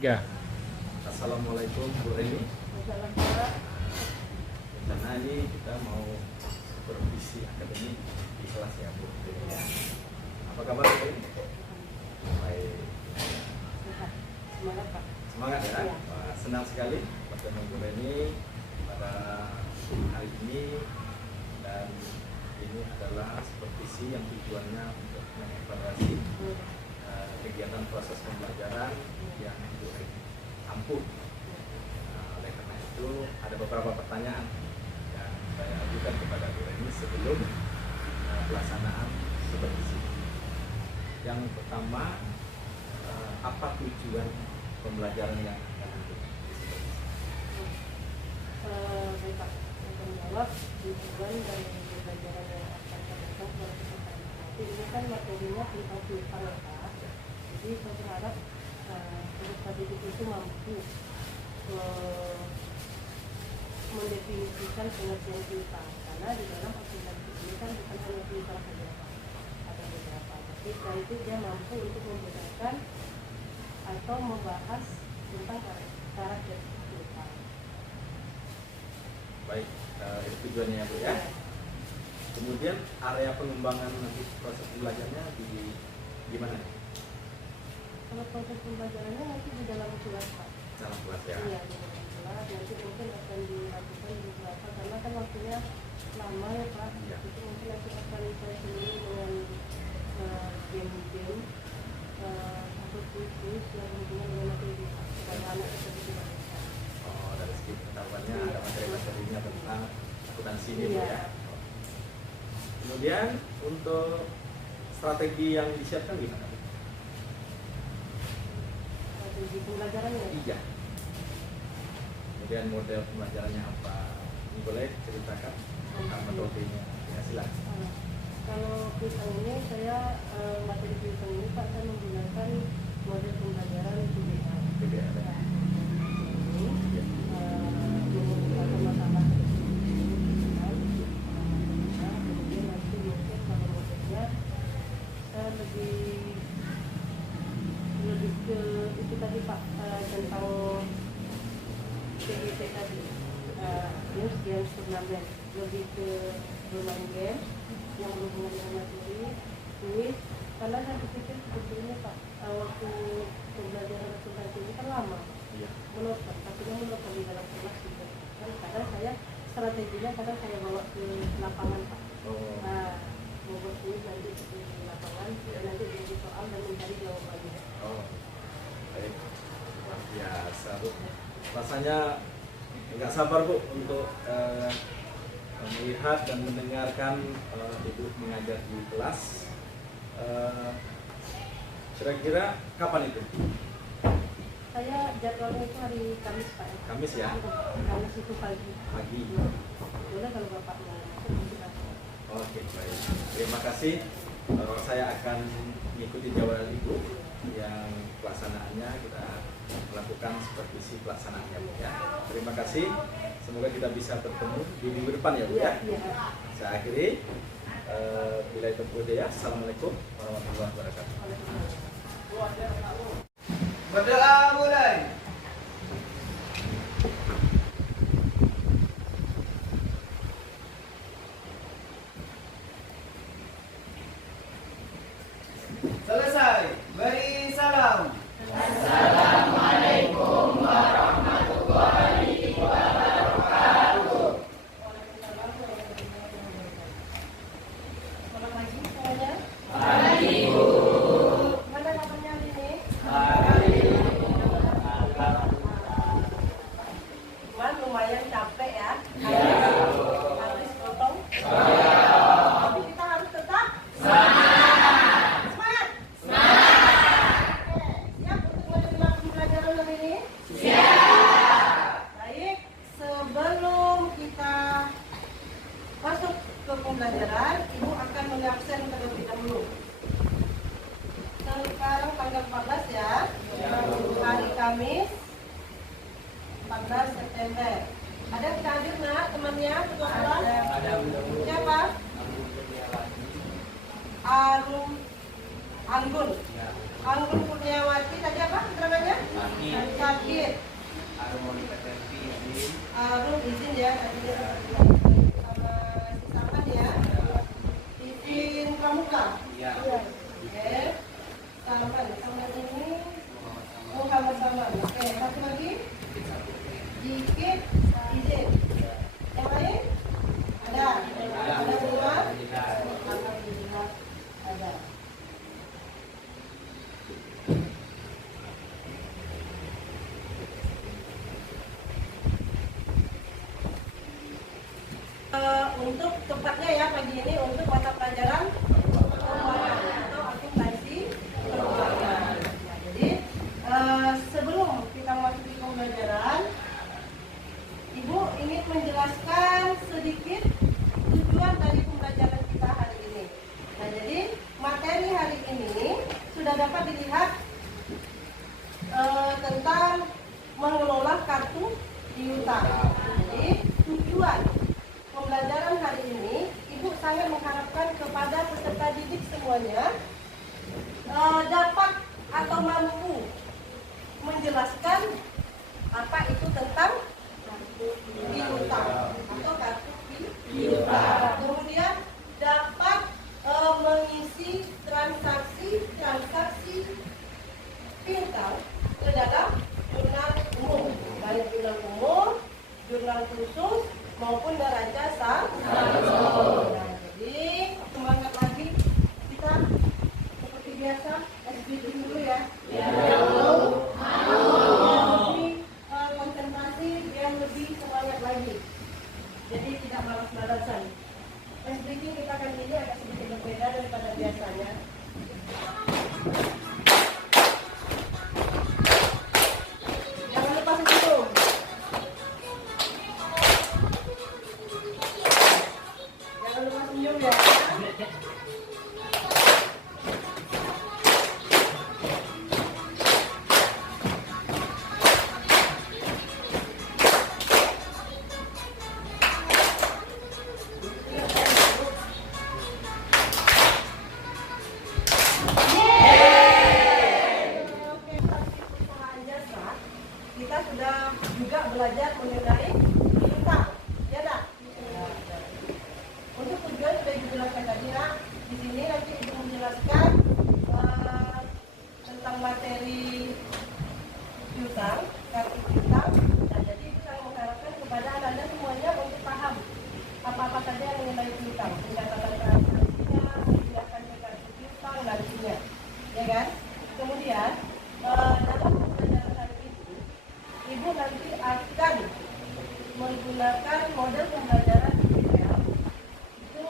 Ya. Assalamualaikum Bu Reni. Karena ini kita mau supervisi akademik di kelas ya Bu Reni ya. Apa kabar Bu Reni? Baik. Semangat Pak. Semangat ya. Iya. Wah, senang sekali bertemu Bu Reni pada hari ini, dan ini adalah supervisi yang tujuannya untuk mengevaluasi kegiatan proses pembelajaran yang Bu Reni ampuh. Oleh karena itu ada beberapa pertanyaan yang saya ajukan kepada Bu Reni sebelum pelaksanaan supervisi. Yang pertama, apa tujuan pembelajaran yang akan disupervisi? Baik Pak, saya akan menjawab tujuan dari pembelajaran yang akan saya lakukan pada kesempatan nanti. Ini kan materinya tentang penumpang ya Pak. Jadi saya berharap peserta didik itu mampu mendefinisikan pengertian piutang, karena di dalam aplikasi ini kan bukan hanya piutang saja Pak, ada beberapa. Tapi setelah itu dia mampu untuk membedakan atau membahas tentang karakter piutang. Baik, itu tujuannya ya Bu ya. Kemudian area pengembangan nanti proses belajarnya di mana? Kalau proses pembelajarannya nanti di dalam kelas Pak. Dalam kelas ya. Iya, di dalam kelas. Nanti mungkin akan dilakukan di beberapa, karena kan waktunya lama ya Pak. Iya. Itu mungkin nanti akan saya sendiri dengan game-game atau kuis yang berhubungan dengan materi Pak, supaya anak tetap tidak bisa. Oh, dari segi pengetahuannya ada materi-materinya tentang akuntansi ini Bu Iya. ya. Kemudian untuk strategi yang disiapkan gimana? Strategi pembelajarannya. Iya. Kemudian model pembelajarannya apa? Ini boleh ceritakan tentang metodenya. Ya, silakan. Kalau piutang ini saya materi piutang ini Pak, saya menggunakan model pembelajaran PBA. PBA. Ya. Ini Iya. mengumpulkan masalah kemudian nanti mungkin kalau modelnya saya lebih ke itu tadi Pak, tentang PGP tadi, games turnamen, lebih ke bermain game yang berhubungan dengan materi, kuis. Karena saya berpikir sebetulnya Pak, waktu pembelajaran akuntansi ini kan lama, Iya. menonton, tapi menonton di dalam kelas gitu. Kan kadang saya strateginya saya bawa ke lapangan Pak. Oh. Nah, membuat kuis nanti di lapangan, dan nanti jadi soal dan mencari jawabannya. Oh. Baik. Luar biasa Bu. Rasanya nggak sabar Bu untuk melihat dan mendengarkan Ibu mengajar di kelas. Kira-kira kapan itu? Saya jadwalnya itu hari Kamis Pak. Kamis ya? Kamis itu pagi. Pagi. Boleh kalau Bapak mau masuk silakan. Oke, baik. Terima kasih. Saya akan mengikuti jawaban Ibu yang pelaksanaannya kita melakukan supervisi pelaksanaannya Bu ya. Terima kasih. Semoga kita bisa bertemu di minggu depan ya Bu ya. Iya. Saya akhiri. Bila itu ya. Assalamualaikum warahmatullahi wabarakatuh. Berdoa mulai. Selesai. Beri salam. Selamat pagi semuanya. Mana kabarnya hari ini? Cuman lumayan capek ya. Habis potong. Tapi kita harus tetap semangat. Oke, siap untuk menerima pembelajaran hari ini? Siap. Baik, sebelum kita masuk ke pembelajaran, Ibu akan mengabsen terlebih dahulu. Sekarang tanggal 14 ya, hari Kamis 14 September. Ada kita hadir nak temannya ketua kelas? Ada. Siapa? Anggun Kurniawati, tadi apa namanya? tadinya sama si Saman ya. Izin pramuka. Iya. Oke. Saman ini Muhammad Saman. Oke, satu lagi. Dikit izin. Yang lain? Ada. Ada semua? Alhamdulillah ada. Untuk tepatnya ya pagi ini untuk mata pelajaran keuangan atau akuntansi keuangan. Jadi sebelum kita memasuki pembelajaran, Ibu ingin menjelaskan sedikit tujuan dari pembelajaran kita hari ini. Nah, jadi materi hari ini sudah dapat dilihat tentang mengelola kartu piutang. Jadi tujuan pembelajaran hari ini, Ibu sangat mengharapkan kepada peserta didik semuanya dapat atau mampu menjelaskan apa itu tentang kartu piutang atau kartu piutang. Kemudian dapat mengisi transaksi piutang ke dalam jurnal umum, baik jurnal umum, jurnal khusus maupun neraca saldo. Nah, jadi semangat lagi kita seperti biasa SBD dulu ya. Lebih konsentrasi, biar lebih semangat lagi. Jadi tidak malas-malasan. SBD kita kali ini agak sedikit berbeda daripada biasanya. Jangan lupa senyum. Jangan lupa senyum ya. Kita sudah juga belajar mengenai piutang, ya nak? Untuk tujuan sudah dijelaskan tadi nak. Di sini nanti Ibu menjelaskan tentang materi piutang, kartu piutang. Nah, jadi Ibu sangat mengharapkan kepada anda semuanya untuk paham apa-apa saja yang mengenai piutang, pencatatan transaksinya, menjelaskan kartu piutang nantinya, ya kan? Kemudian dalam pembelajaran hari ini, Ibu nanti akan menggunakan model pembelajaran visual. Itu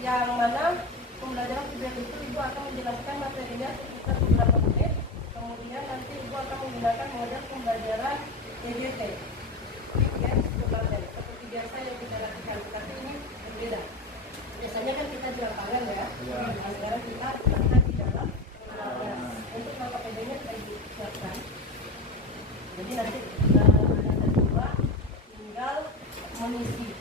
yang mana pembelajaran visual itu Ibu akan menjelaskan materinya sekitar beberapa menit. Kemudian nanti Ibu akan menggunakan model pembelajaran EDT. Ya, seperti biasa yang kita lakukan, tapi ini berbeda. Biasanya kan kita di lapangan ya. Nah, sekarang kita berada di dalam kelas. Untuk KPD-nya kita siapkan. Jadi nanti ada dua, tinggal mengisi,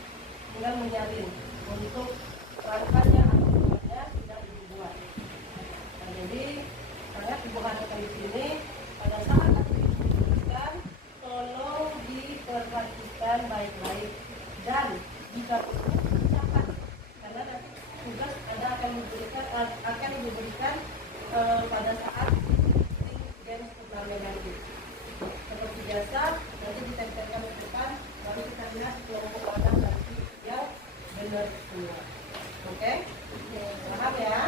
tinggal menyalin untuk perangkatnya atau buatnya tidak dibuat. Nah, jadi sangat Ibu harapkan di sini pada saat dijelaskan, tolong diperhatikan baik-baik dan jika perlu catat, karena nanti tugas Anda akan diberikan pada saat games turnamen nanti. Seperti biasa, nanti ditempelkan ke depan, lalu kita lihat kelompok mana nanti yang benar semua. Oke? Paham ya?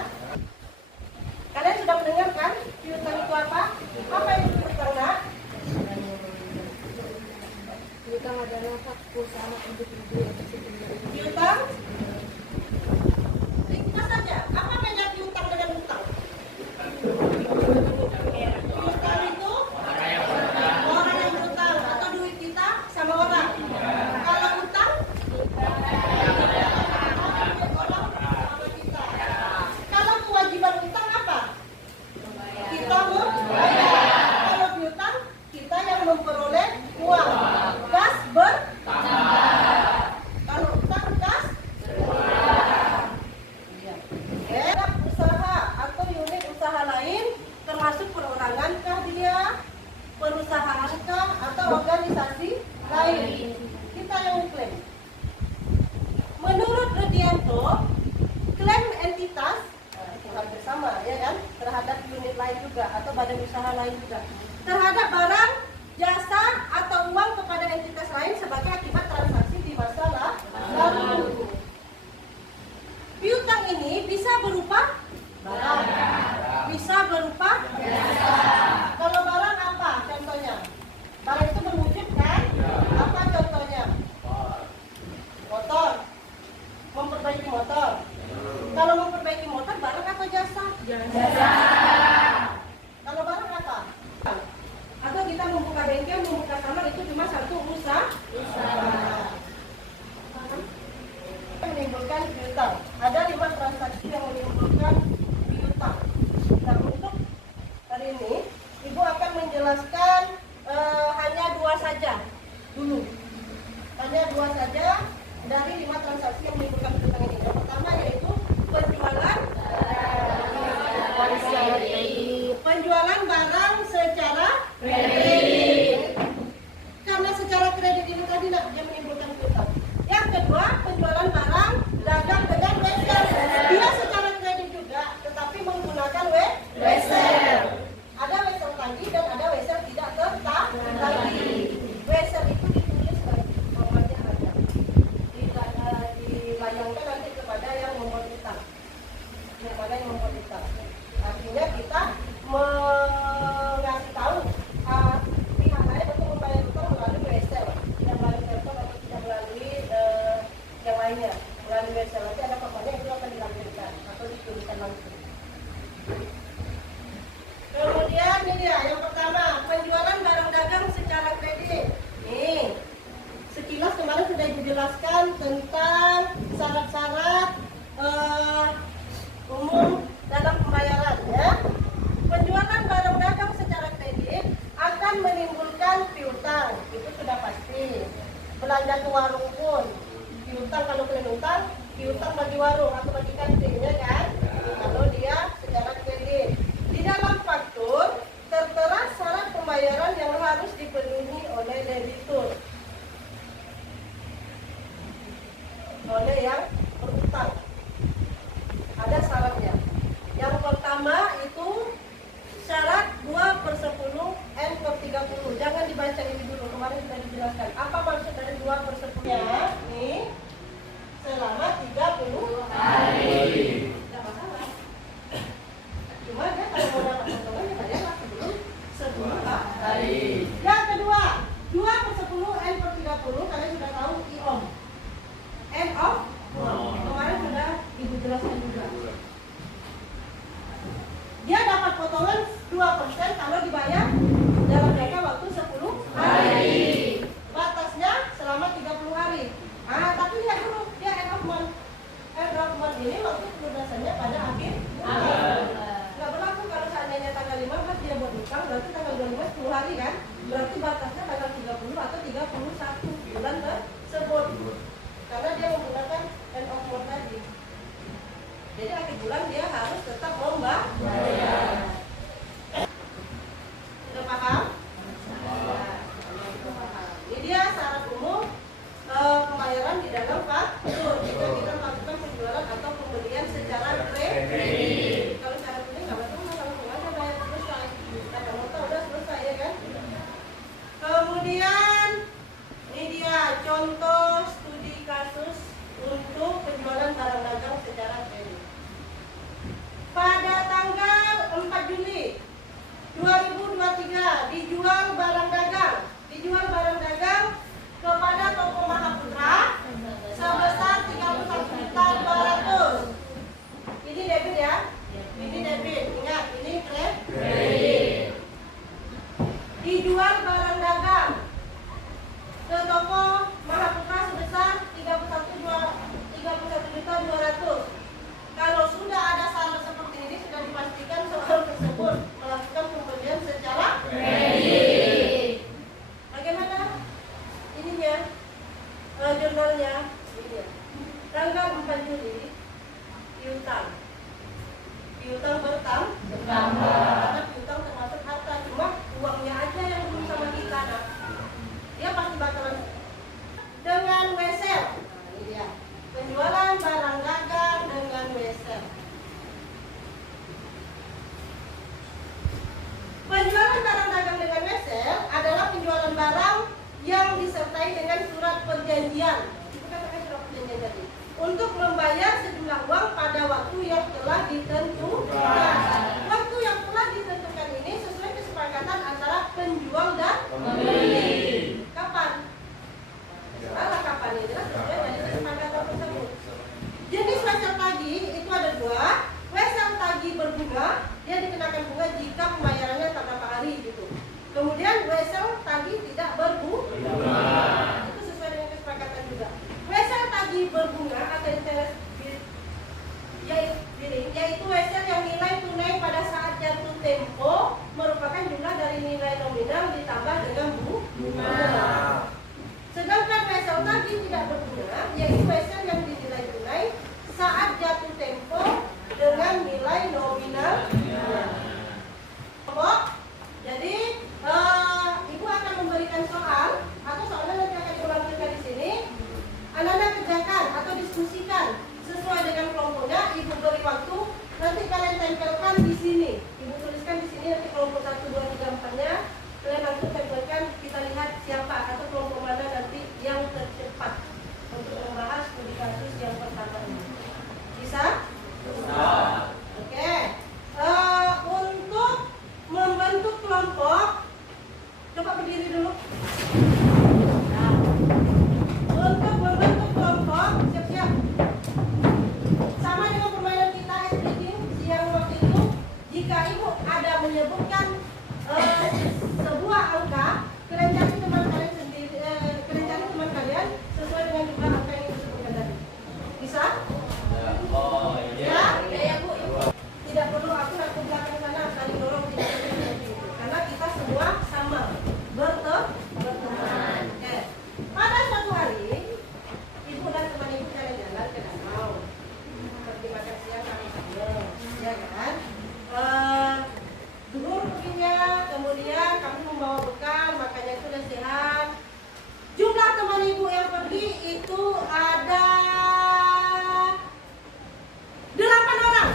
Kalian sudah mendengarkan piutang itu apa? Apa itu piutang, nak? Piutang adalah hak usaha individu yang bersebut. Piutang? Ringkas saja. Apa beda piutang dengan hutang? Piutang itu orang yang berutang atau duit kita sama orang. Kalau hutang, orang sama kita. Kalau kewajiban hutang apa? Kita membayar. Kalau piutang, kita yang memperoleh uang. Kas kalau hutang kas usaha atau unit usaha lain termasuk perorangan kah dia, perusahaan kah atau organisasi lain, kita yang klaim. badan usaha lain juga. Terhadap barang, jasa, atau uang kepada entitas lain sebagai akibat transaksi di masa lalu. Piutang ini bisa berupa barang, bisa berupa jasa. Kalau barang apa contohnya? Barang itu berwujud kan? Apa contohnya? Motor. Memperbaiki motor. Kalau memperbaiki motor, barang atau jasa? Jasa. Kalau barang apa? Atau kita membuka bengkel, membuka kamar, itu cuma satu usaha. Menimbulkan piutang. Ada 5 transaksi yang menimbulkan piutang. Nah, untuk hari ini, Ibu akan menjelaskan hanya 2 saja dulu. Hanya 2 saja dari 5 transaksi yang menimbulkan piutang ini. Yang pertama yaitu penjualan barang secara kredit. Karena secara kredit ini tadi yang menimbulkan piutang. Yang kedua, penjualan barang dagang dengan wesel. Dia secara kredit juga, tetapi menggunakan wesel. Ada wesel tagih dan ada wesel tidak tertagih. Wesel itu ditulis namanya ada. Dibayangkan nanti kepada yang membuat utang. Kepada yang membuat utang. Artinya kita mengasih tahu pihak lain untuk membayar utang melalui wesel, tidak melalui telepon atau tidak melalui yang lainnya. Melalui wesel nanti ada papannya itu akan dilampirkan atau dituliskan langsung. Kemudian ini dia yang pertama, penjualan barang dagang secara kredit. Nih, sekilas kemarin sudah dijelaskan tentang syarat-syarat umum dalam pembayaran ya. Penjualan barang dagang secara kredit akan menimbulkan piutang, itu sudah pasti. Belanja ke warung pun piutang, kalau kalian utang, piutang bagi warung atau bagi kantin ya kan? Kalau dia secara kredit. Di dalam faktur tertera syarat pembayaran yang harus dipenuhi oleh debitur, oleh yang berutang. Ada syaratnya. Yang pertama itu syarat 2/10 N/30. Jangan dibaca ini dulu, kemarin sudah dijelaskan. Apa maksud dari 2/10-nya? Nih, selama 30 hari. Tidak masalah. Cuma dia kalau mau dapat potongan ya bayarlah sebelum 10 hari. Yang kedua, 2/10 N/30, kalian sudah tahu IOM. End of kemarin sudah Ibu jelaskan juga. Dia dapat potongan 2% kalau dibayar dalam jangka waktu 10 hari. Batasnya selama 30 hari. Tapi lihat dulu, dia end of month. End of month ini waktu pelunasannya pada akhir bulan. Nggak berlaku kalau seandainya tanggal 15 dia buat utang, berarti tanggal 25 10 hari kan? Berarti batasnya tanggal 30 atau 31 bulan tersebut. Karena dia menggunakan end of month tadi. Jadi akhir bulan dia harus tetap membayar. Sudah paham? Ini dia syarat umum pembayaran di dalam faktur jika kita melakukan penjualan atau pembelian secara kredit. Kalau cara ini nggak masalah, langsung aja bayar selesai. Kata nota udah selesai ya kan? Kemudian ini dia contoh studi kasus untuk penjualan barang dagang secara kredit. Pada tanggal 4 Juli 2023 dijual barang dagang kepada toko Mahaputra sebesar 31.200. Ini debit ya? Ini debit. Ingat, ini kredit. Dijual barang dagang ke toko Mahaputra sebesar 31.200. Kalau sudah ada syarat seperti ini, sudah dipastikan soal tersebut melakukan pembelian secara kredit. Bagaimana ininya? Jurnalnya ini. Tanggal 4 Juli piutang bertambah. Karena piutang termasuk harta, cuma uangnya aja yang belum sama kita. Nah, dia pasti bakalan dengan wesel. Ini dia. Penjualan barang dagang dengan wesel. disertai dengan surat perjanjian. Itu katakan surat perjanjian tadi. Untuk membayar sejumlah uang pada waktu yang telah ditentukan. Waktu yang telah ditentukan ini sesuai kesepakatan antara penjual dan pembeli. Kapan? Salah kapan ini jelas sesuai dari kesepakatan tersebut. Jenis wesel tagih itu ada dua. Wesel tagih berbunga, dia dikenakan bunga jika pembayarannya tak dapat hari gitu. Kemudian wesel tagih tidak berbunga. Itu sesuai dengan kesepakatan juga. Wesel tagih berbunga atau interest yaitu wesel yang nilai tunai pada saat jatuh tempo merupakan jumlah dari nilai nominal ditambah dengan bunga. Sedangkan wesel tagih tidak berbunga yaitu wesel yang dinilai tunai saat jatuh tempo dengan nilai nominal. Jadi ibu akan memberikan soal atau soalnya nanti akan dilampirkan di sini. Anak-anak kerjakan atau diskusikan sesuai dengan kelompoknya. Ibu beri waktu, nanti kalian tempelkan di sini. Ibu tuliskan di sini nanti kelompok 1, 2, 3, 4-nya. Kalian langsung tempelkan, kita lihat siapa atau kelompok mana nanti yang tercepat untuk membahas studi kasus yang pertama ini. Bisa? Bisa. Oke. Untuk membentuk kelompok, coba berdiri dulu. Nah, untuk membentuk kelompok, siap-siap. Sama dengan permainan kita SPG siang waktu itu, jika ibu ada menyebutkan sebuah angka, kalian cari teman kalian sendiri, kalian cari teman kalian sesuai dengan jumlah angka yang disebutkan tadi. Bisa? Oh iya. Ya, Bu. Tidak perlu aku nak ke belakang sana saling dorong, tidak perlu seperti itu. Karena kita semua sama berteman. Oke. Pada suatu hari, ibu dan teman ibu jalan-jalan ke danau. Seperti makan siang sama-sama, ya kan? Dulu perginya, kemudian kami membawa bekal, makanya sudah sehat. Jumlah teman ibu yang pergi itu ada 8 orang.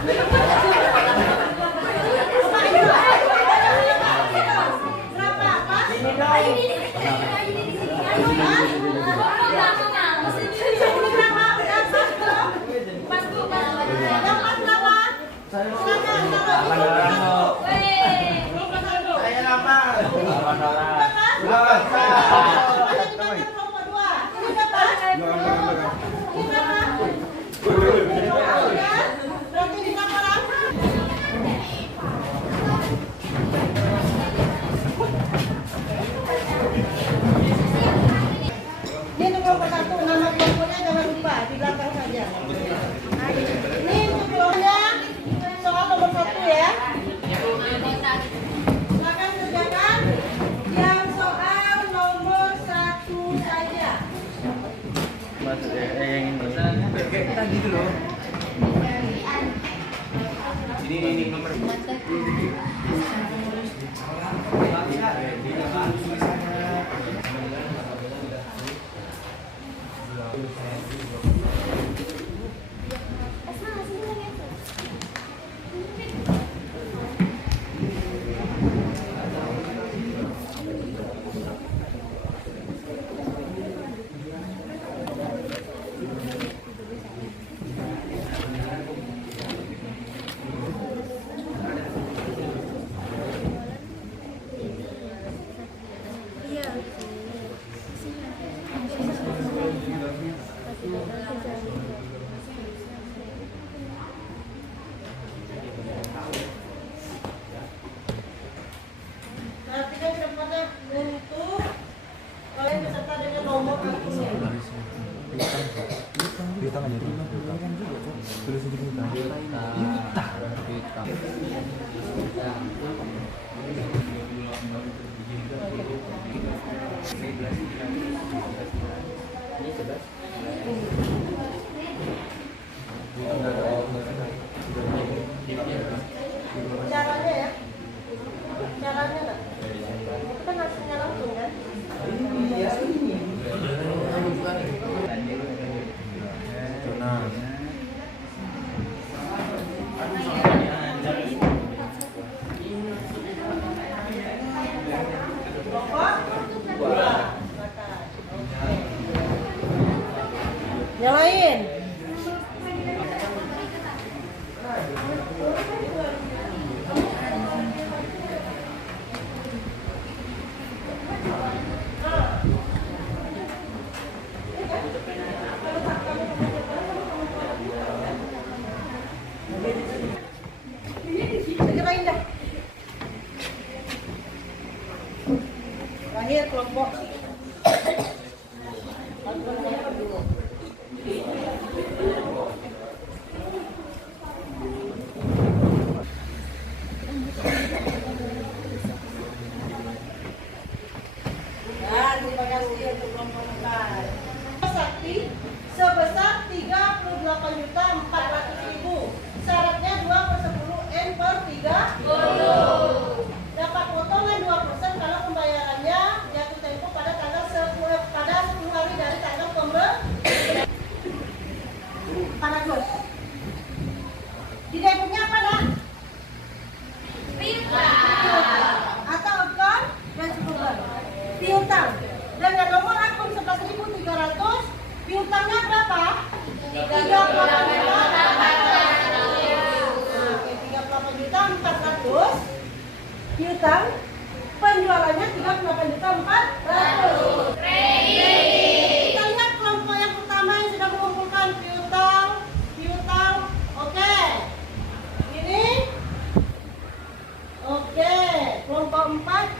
Berapa? Pas? Ini untuk kelompok 1, nama kelompoknya jangan lupa di belakang saja. Ini untuk kelompoknya soal nomor 1 ya. Silakan kerjakan yang soal nomor 1 saja. Yang ini tadi itu loh. Ini nomor. Perhatikan cepatnya untuk kalian beserta dengan nomor kartunya. Caranya ya, caranya enggak? Kita ngasihnya langsung kan? Kelompok 2. Yang lain. Segerain dah. Terakhir kelompok. Terima kasih untuk kelompok 4. Sakti sebesar 38.400.000. Syaratnya 2/10 N/30. Dapat potongan 2% kalau pembayarannya jatuh tempo pada tanggal 10 hari dari tanggal pembelian. Paragraf. Di debitnya apa nak? Atau account dan sukuban. Piutang. Dengan nomor akun 11.300, piutangnya berapa? 38.400. Piutang penjualannya 38.400. Kita lihat kelompok yang pertama yang sudah mengumpulkan piutang. Oke. Ini. Oke. Kelompok 4.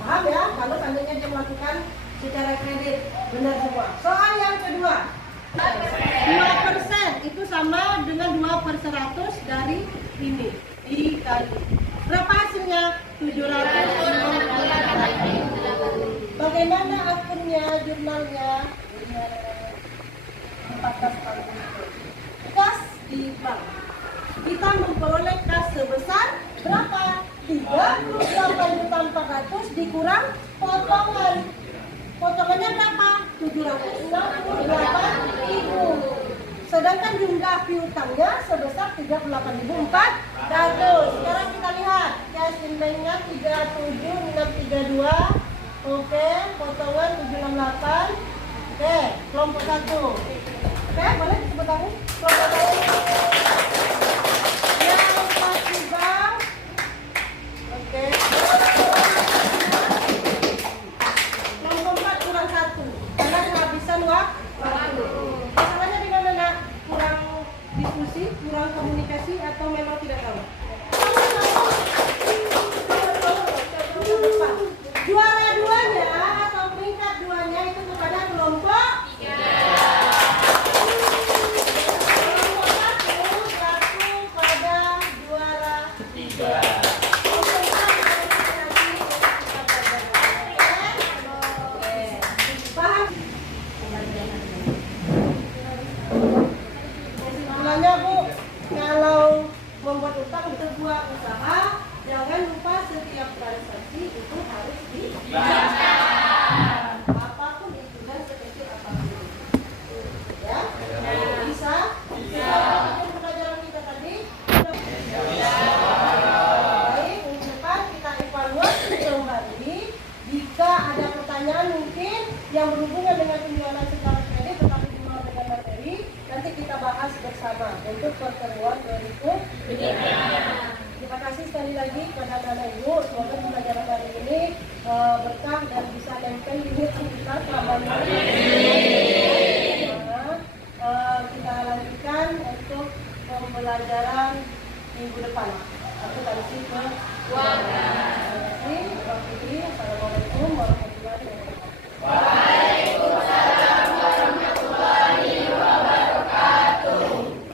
Paham ya? Kalau seandainya dia melakukan secara kredit, benar semua. Soal yang kedua, 2% itu sama dengan 2/100 dari ini dikali. Berapa hasilnya? 700. Bagaimana akunnya, jurnalnya? 14 tahun. Kas di bank. Kita memperoleh kas sebesar berapa? 38.400 dikurang potongan. Potongannya berapa? 768.000. Sedangkan jumlah piutangnya sebesar 38.400. Sekarang kita lihat cash inbanknya 37.632. Oke, potongan 768. Oke, kelompok 1. Oke, boleh disebut lagi? Kelompok 1. Yang pas di bank. Oke. Kelompok 4 kurang 1 karena kehabisan waktu. Masalahnya di mana nak? Kurang diskusi, kurang komunikasi atau memang tidak tahu? Juara duanya atau peringkat duanya itu kepada kelompok 3. Kelompok 1 berlaku pada juara 3. Kesimpulannya Bu, kalau membuat utang sebuah usaha, jangan lupa setiap transaksi itu harus dibayar. Apapun itu dan sekecil apapun. Ya? Bisa? Itu pelajaran kita tadi. Baik, minggu depan kita evaluasi kembali. Jika ada pertanyaan mungkin yang berhubungan dengan penjualan secara kredit tetapi di luar dengan materi, nanti kita bahas bersama untuk pertemuan berikutnya. Terima kasih sekali lagi kepada anak ibu. Semoga pembelajaran hari ini berkah dan bisa nempel di hati kita selama